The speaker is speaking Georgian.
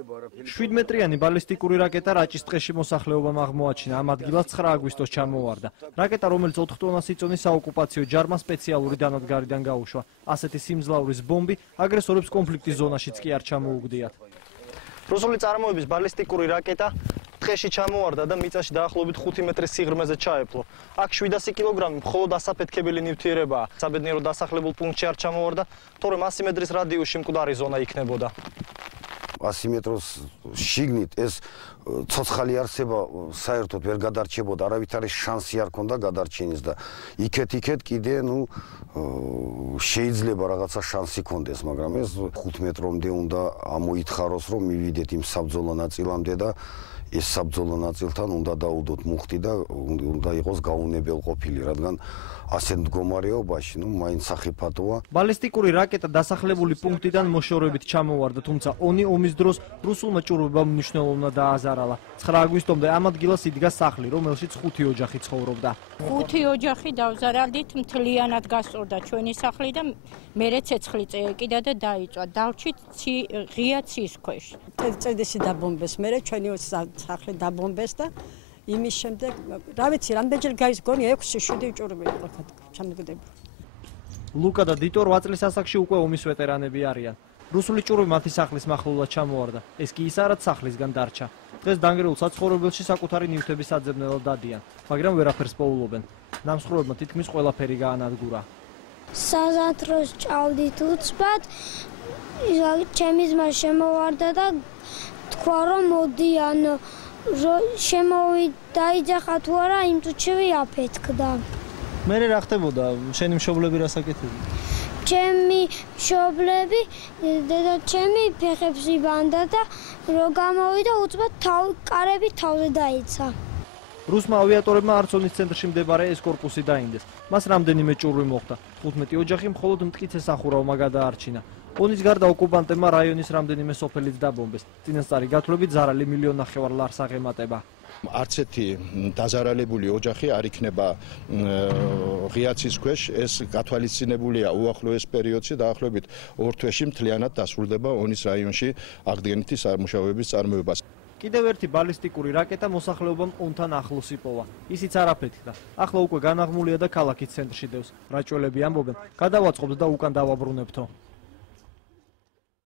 7 მეტრიანი ბალისტიკური რაკეტა რაჭის ტყეში მოსახლეობამ აღმოაჩინა. ამ ადგილას 9 აგვისტოს ჩამოვარდა. რაკეტა, რომელიც 4 ტონას იწონის საოკუპაციო ჯარმა სპეციალური დანადგარიდან გაუშვა. ასეთი სიმძლავრის ბომბი აგრესორებს კონფლიქტის ზონაშიც კი არ ჩამოუგდიათ. რუსული წარმოების ბალისტიკური რაკეტა ტყეში ჩამოვარდა და მიწაში დაახლოებით 5 მეტრის სიღრმეზე ჩაეფლო. აქ 700 კილოგრამი მხოლოდ ასაფეთქებელი ნივთიერებაა. საბედნიეროდ დასახლებულ პუნქტში არ ჩამოვარდა, თორემ 100 მეტრის რადიუსში მკვდარი ზონა იქნებოდა. 100 მეტროს შიგნით ეს ცოცხალი არსება საერთოდ ვერ გადარჩებოდა, არავითარი შანსი არ ქონდა გადარჩენის და იქეთ კიდე შეიძლება რაღაცა შანსი ქონდეს, მაგრამ ეს 5 მეტრომდე უნდა ამოითხაროს, რომ მივიდეთ იმ საბრძოლო ნაწილამდე და ეს საბრძოლო ნაწილთან უნდა დაუდოთ მუხტი და უნდა იყოს გაუნებელყოფილი, რადგან ასეთ მდგომარეობაში, მაინც სახიფათოა. ბალისტიკური რაკეტა დასახლებული პუნქტიდან მოშორებით ჩამოვარდა, თუმცა ომის დროს რუსულმა ჭურვებამ მნიშვნელოვნად დააზარალა. 9 აგვისტომდე ამ ადგილას იდგა სახლი, რომელშიც 5 ოჯახი ცხოვრობდა. 5 ოჯახი დავზარალდით, მთლიანად გასწორდა ჩვენი სახლი და მერე ცეცხლი წაეკიდა და დაიწვა. დავჭით ღია ცის ქვეშ. წედესი დაბომბეს, მერე ჩვენი სახლი დაბომბეს და იმის შემდეგ, რა ვიცი, რამდენჯერ გაიზგონი 6-7 ჭურვები იყო ჩამოგდებული. ლუკა და დიტო 8 წლის ასაკში უკვე ომის ვეტერანები არიან. რუსული ჭურვი მათი სახლის მახლობლად ჩამოვარდა. ეს კი ისაა, რაც სახლისგან დარჩა. დღეს დანგრეულ საცხოვრებელში საკუთარი ნივთების საძებნელად დადიან, მაგრამ ვერაფერს პოულობენ. ნამსხვრევებმა თითქმის ყველაფერი გაანადგურა. საზათროს ჭავდით უცბად, ჩემი ძმა შემოვარდა და თქვა, რომ მოდიან დაიძახა თუ არა, იმ წუთში აფეთქდა. მე რა ხდებოდა? შენი მშობლები რას აკეთებდნენ? ჩემი მშობლები დედაჩემი ფეხებს იბანდა და რო გამოვიდა უცბად კარები თავზე დაიცა. რუსმა ავიატორებმა არცონის ცენტრში მდებარე ეს კორპუსი დაინდეს. მას რამდენიმე ჭურვი მოხვდა. 15 ოჯახი მხოლოდ მტკიცე სახურავმა გადაარჩინა. ომის გარდა ოკუპანტებმა რაიონის რამდენიმე სოფელიც დაბომბეს. წინასწარი გათვლებით ზარალი 1,5 მილიონ ლარს აღემატება. არც ერთი დაზარალებული ოჯახი არ იქნება ღია ცის ქვეშ. ეს გათვალისწინებულია უახლოეს პერიოდში, დაახლოებით 2 თვეში მთლიანად დასრულდება ონის რაიონში აღდგენითი სამუშაოების წარმოება. კიდევ ერთი ბალისტიკური რაკეტა მოსახლეობამ ომთან ახლოს იპოვა. ისიც არ აფეთქდა. ახლა უკვე განაღმულია და ქალაქის ცენტრში დევს. რაჭველები ამბობენ, გადავაწყობთ და უკან დავაბრუნებთო.